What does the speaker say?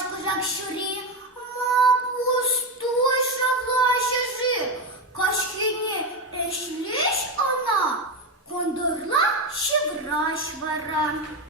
батько Жак Шурі, пустуша влаще жив, кашкине эшлеш она, кондорла ще вращ варан.